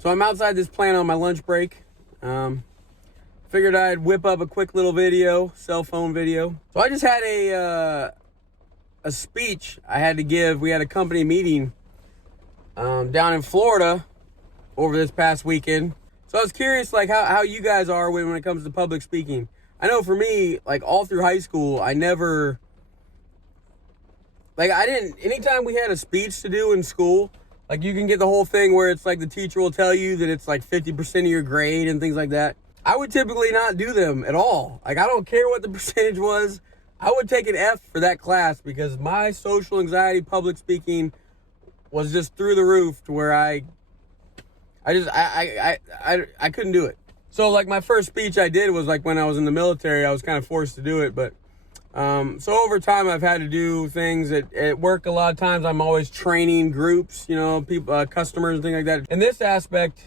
So I'm outside this plant on my lunch break. Figured I'd whip up a quick little video, cell phone video. So I just had a speech I had to give. We had a company meeting down in Florida over this past weekend. So I was curious, like, how you guys are when it comes to public speaking. I know for me, like, all through high school, I didn't, anytime we had a speech to do in school, like, you can get the whole thing where it's like the teacher will tell you that it's like 50% of your grade and things like that. I would typically not do them at all. Like, I don't care what the percentage was. I would take an F for that class because my social anxiety, public speaking was just through the roof to where I couldn't do it. So like my first speech I did was like when I was in the military. I was kind of forced to do it, but so over time I've had to do things at work. A lot of times I'm always training groups, you know, people, customers and things like that. In this aspect,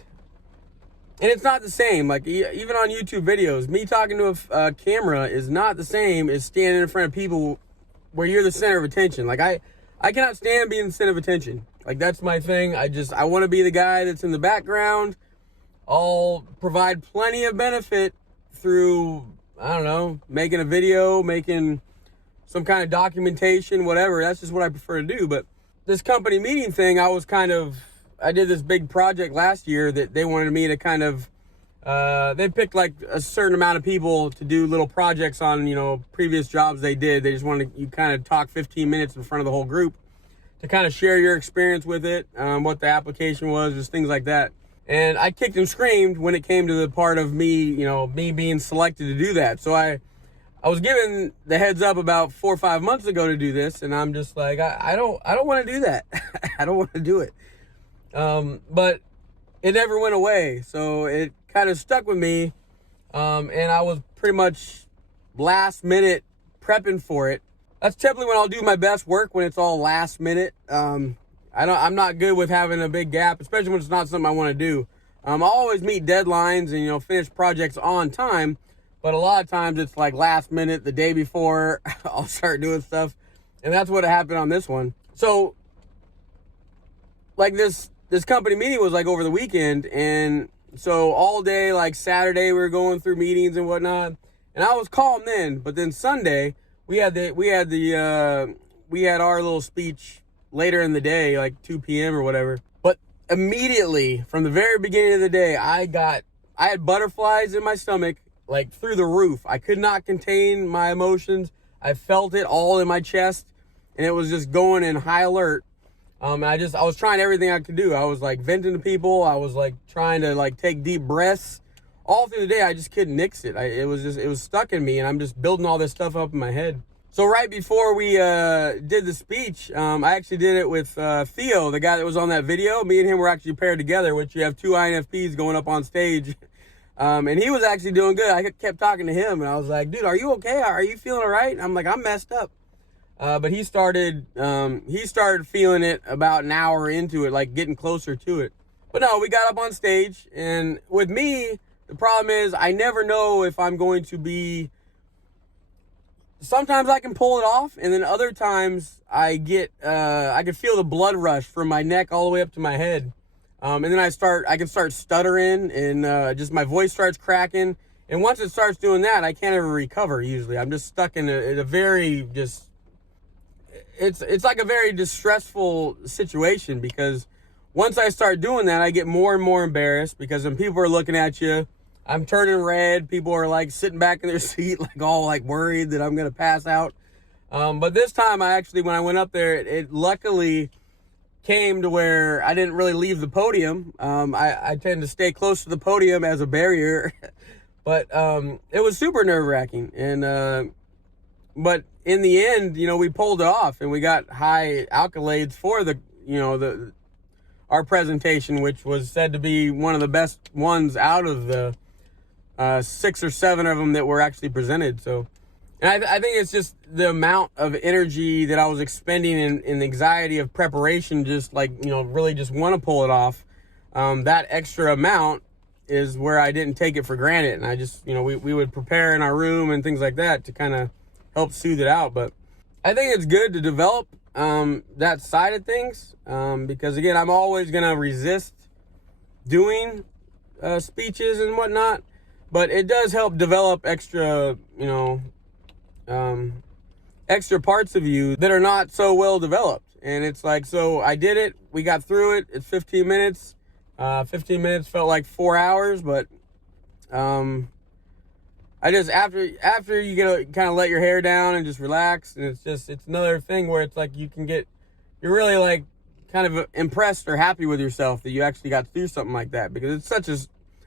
and it's not the same. Like even on YouTube videos, me talking to a camera is not the same as standing in front of people where you're the center of attention. Like I cannot stand being the center of attention. Like that's my thing. I want to be the guy that's in the background. I'll provide plenty of benefit through, I don't know, making a video, making some kind of documentation, whatever. That's just what I prefer to do. But this company meeting thing, I did this big project last year that they wanted me to kind of, they picked like a certain amount of people to do little projects on, you know, previous jobs they did. They just wanted you kind of talk 15 minutes in front of the whole group to kind of share your experience with it, what the application was, just things like that. And I kicked and screamed when it came to the part of me, you know, me being selected to do that. So I was given the heads up about 4 or 5 months ago to do this, and I'm just like, I don't want to do that. I don't want to do it. But it never went away, so it kind of stuck with me. And I was pretty much last minute prepping for it. That's typically when I'll do my best work, when it's all last minute. I'm not good with having a big gap, especially when it's not something I want to do. I'll always meet deadlines and, you know, finish projects on time, but a lot of times it's like last minute, the day before I'll start doing stuff. And that's what happened on this one. So like this company meeting was like over the weekend, and so all day, like Saturday, we were going through meetings and whatnot, and I was calm then. But then Sunday, we had our little speech later in the day, like 2 p.m. or whatever. But immediately from the very beginning of the day, I had butterflies in my stomach, like through the roof. I could not contain my emotions. I felt it all in my chest, and it was just going in high alert. I was trying everything I could do. I was like venting to people. I was like trying to like take deep breaths. All through the day, I just couldn't nix it. It was stuck in me, and I'm just building all this stuff up in my head. So right before we did the speech, I actually did it with Theo, the guy that was on that video. Me and him were actually paired together, which you have 2 INFPs going up on stage. And he was actually doing good. I kept talking to him, and I was like, dude, are you okay? Are you feeling all right? I'm like, I'm messed up. But he started feeling it about an hour into it, like getting closer to it. But no, we got up on stage, and with me, the problem is I never know if I'm going to be. Sometimes I can pull it off, and then other times I can feel the blood rush from my neck all the way up to my head. And then I can start stuttering, and just my voice starts cracking. And once it starts doing that, I can't ever recover usually. I'm just stuck in a very just. It's like a very distressful situation, because once I start doing that, I get more and more embarrassed, because when people are looking at you, I'm turning red. People are like sitting back in their seat, like all like worried that I'm going to pass out. But this time when I went up there, it luckily came to where I didn't really leave the podium. I tend to stay close to the podium as a barrier, but it was super nerve wracking. And, but in the end, you know, we pulled it off, and we got high accolades for our presentation, which was said to be one of the best ones out of the 6 or 7 of them that were actually presented. So, and I think it's just the amount of energy that I was expending in the anxiety of preparation, just like, you know, really just want to pull it off. That extra amount is where I didn't take it for granted. And I just, you know, we would prepare in our room and things like that to kind of help soothe it out. But I think it's good to develop that side of things, because again, I'm always going to resist doing speeches and whatnot, but it does help develop extra, extra parts of you that are not so well developed. And it's like, so I did it, we got through it, it's 15 minutes. 15 minutes felt like 4 hours, but I just, after you get to kind of let your hair down and just relax, and it's another thing where it's like you're really like kind of impressed or happy with yourself that you actually got through something like that, because it's such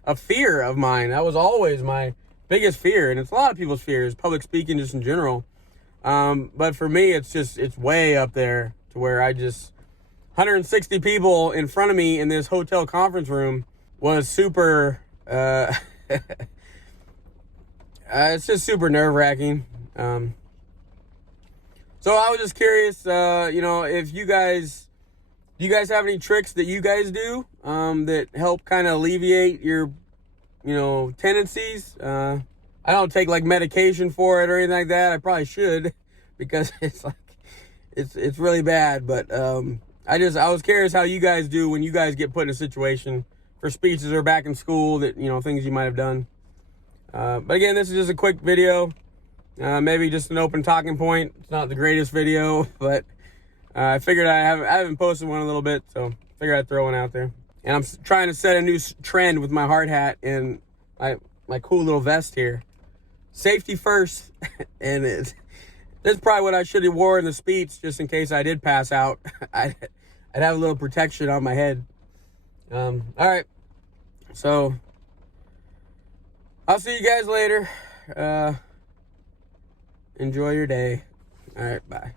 a fear of mine. That was always my biggest fear, and it's a lot of people's fears, public speaking just in general. But for me, it's way up there to where 160 people in front of me in this hotel conference room was super, it's just super nerve-wracking. So I was just curious, if do you guys have any tricks that you guys do that help kind of alleviate your, tendencies? I don't take like medication for it or anything like that. I probably should, because it's like, it's really bad. But I was curious how you guys do when you guys get put in a situation for speeches or back in school that, things you might have done. But again, this is just a quick video, maybe just an open talking point. It's not the greatest video, but I figured I haven't posted one in a little bit, so I figured I'd throw one out there. And I'm trying to set a new trend with my hard hat and my cool little vest here. Safety first, and this is probably what I should have wore in the speech, just in case I did pass out. I'd have a little protection on my head. All right, so I'll see you guys later. Enjoy your day. All right, bye.